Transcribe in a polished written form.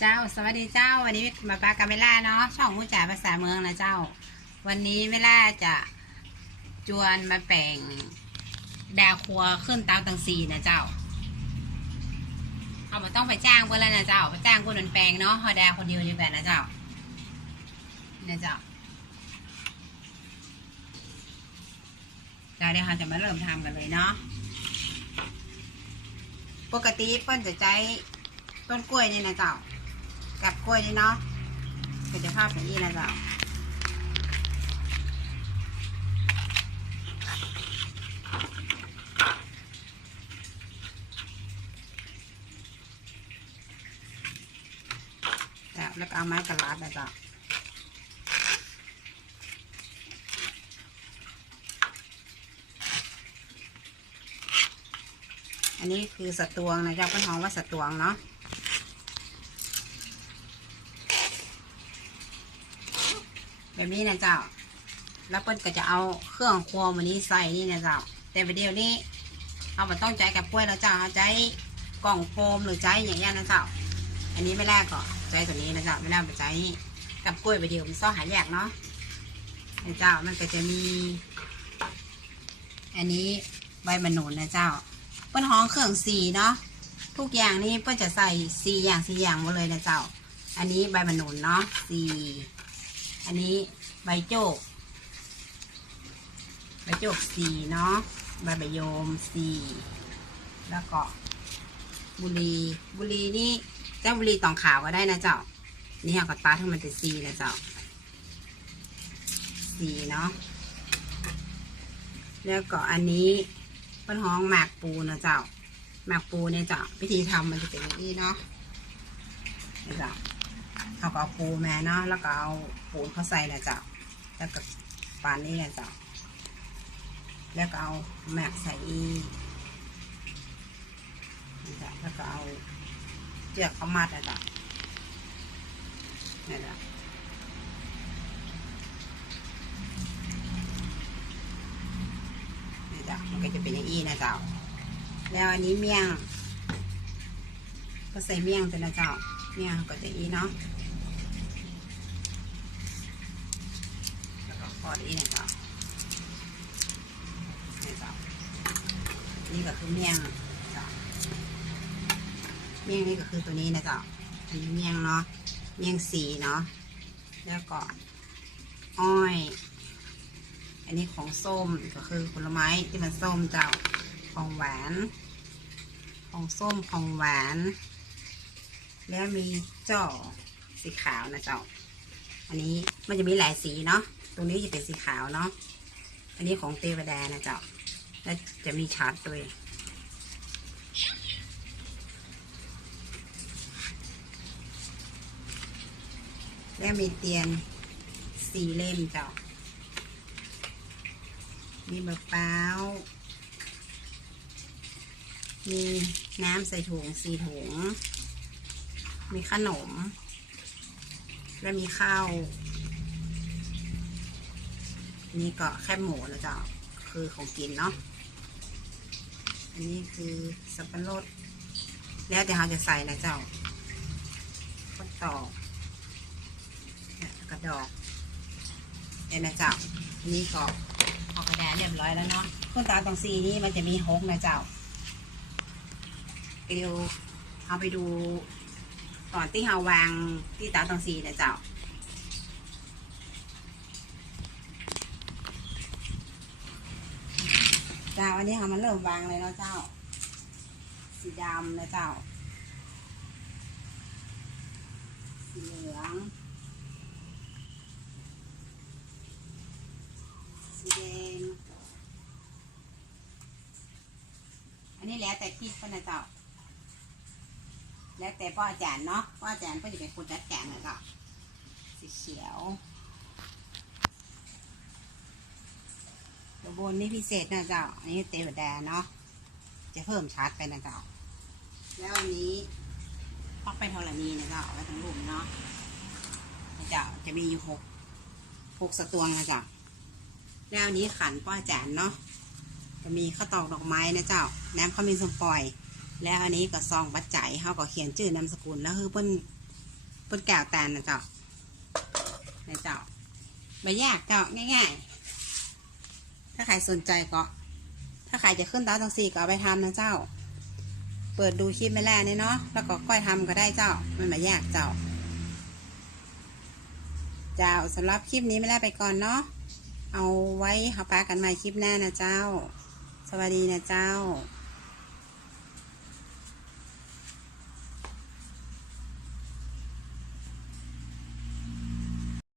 เจ้าสวัสดีเจ้าวันนี้มาปากาเมล่าเนาะช่องผู้จ่าภาษาเมืองนะเจ้าวันนี้เมล่าจะจวนมาแป่งดาครัวขึ้นเตาตังซีนะเจ้าเอามาต้องไปจ้างเพื่อนแล้วนะเจ้าไปจ้างคนมันแปลงเนาะฮอดาคนเดียวอยู่แบบนะเจ้าเดี๋ยวเราจะมาเริ่มทำกันเลยเนาะปกติเปิ้ลจะใช้ต้นกล้วยนี่นะเจ้ากับกล้วยนี่เนาะเป็นจะภาพแบบนี้นะเจ้าแล้วก็เอาไม้กระลาดนะเจ้าอันนี้คือสตวงนะเจ้าเป็นห้องว่าสตวงเนาะแบบนี้นะเจ้าแล้วเปิ้ลก็จะเอาเครื่องครัวมันนี้ใส่นี่นะเจ้าแต่ประเดี๋ยวนี้เอามาต้องใจกับกล้วยแล้วเจ้าใจกล่องโฟมหรือใจอย่างเงี้ยนะเจ้าอันนี้ไม่แรกก็ใจตัวนี้นะเจ้าไม่แรกไปใจกับกล้วยประเดี๋ยวมันซ่อหายากเนาะนะเจ้ามันก็จะมีอันนี้ใบมะนุนนะเจ้าเปิ้ลห้องเครื่องสีเนาะทุกอย่างนี้เปิ้ลจะใส่4 อย่างหมดเลยนะเจ้าอันนี้ใบมะนุนเนาะ4อันนี้ใบโจก4เนาะใบมะยม4แล้วก็บุหรี่นี่เจ้าบุหรี่ตองขาวก็ได้นะเจ้านี่ค่ะก็ตัดให้มันเป็น4นะเจ้า4เนาะแล้วก็อันนี้เป็นห้องหมากปูนะเจ้าหมากปูเนี่ยเจ้าวิธีทำมันจะเป็นอย่างนี้เนาะนี่เจ้าเขาก็เอาปูมาเนาะแล้วก็เอาปูนเขาใส่นะเจ้าแล้วก็ปานนี้นะเจ้าแล้วก็เอาหมากใส่อีกนะเจ้าแล้วก็เอาเจือกเขามัดนะเจ้านี่แหละมันก็จะเป็นอย่างนี้นะเจ้าแล้วอันนี้เมี่ยงก็ใส่เมี่ยงเป็นนะเจ้าเมี่ยงก็จะอีเนาะแล้วก็พอดีนะเจ้านี่ก็คือเมี่ยงเจ้าเมี่ยงนี่ก็คือตัวนี้นะเจ้าอันนี้เมี่ยงเนาะเมี่ยงสีเนาะแล้วก็อ้อยอันนี้ของส้มก็คือผลไม้ที่มันส้มเจ้าของหวานของส้มของหวานแล้วมีจ่อสีขาวนะเจ้าอันนี้มันจะมีหลายสีเนาะตรงนี้จะเป็นสีขาวเนาะอันนี้ของเทวดานะเจ้าแล้วจะมีชาร์ตด้วยแล้วมีเตียน4 เล่มเจ้ามีมะพร้าวมีน้ำใส่ถุง4 ถุงมีขนมและมีข้าวนี่ก็แคบหมูนะเจ้าคือของกินเนาะอันนี้คือสับปะรดแล้วแต่เราจะใส่นะเจ้าก็ตอกกระดอกเนี่ยนะเจ้าอันนี้ก็ออกกระดาษเรียบร้อยแล้วเนาะเครื่องตาตองซีนี่มันจะมี6นะเจ้าเดี๋ยวเอาไปดูตอนที่เราวางที่ตาตองซีนะเจ้าอันนี้เรามาเริ่มวางเลยเนาะเจ้าสีดำนะเจ้าสีเหลืองสีแดงอันนี้แล้วแต่คิดก็นะเจ้าแล้วแต่พ่ออาจารย์เนาะพ่ออาจารย์ก็จะเป็นคนจัดการนะเจ้าสีเขียวตัวบนนี่พิเศษนะเจ้าอันนี้เทวดาเนาะจะเพิ่มชาร์จไปนะเจ้าแล้วอันนี้พักไปธรณีนะเจ้าไว้ทั้งรูปเนาะนะเจ้าจะมีอยู่6 สตวงนะเจ้าแล้วอันนี้ขันพ่ออาจารย์เนาะจะมีข้าวตอกดอกไม้นะเจ้าน้ำข้าวมินสมปล่อยแล้วอันนี้ก็ซองบัตรจ่ายเขาก็เขียนชื่อนามสกุลแล้วคือเพิ่น ปุ้นแก้วแตนนะเจ้านะเจ้าไม่ยากเจ้าง่ายๆถ้าใครสนใจก็ถ้าใครจะขึ้นเตาตังสี่ก็เอาไปทำนะเจ้าเปิดดูคลิปไม่แล่เนี่ยเนาะแล้วก็ก้อยทำก็ได้เจ้ามันไม่ยากเจ้าสำหรับคลิปนี้ไม่แล่ไปก่อนเนาะเอาไว้หาปลากันใหม่คลิปหน้านะเจ้าสวัสดีนะเจ้า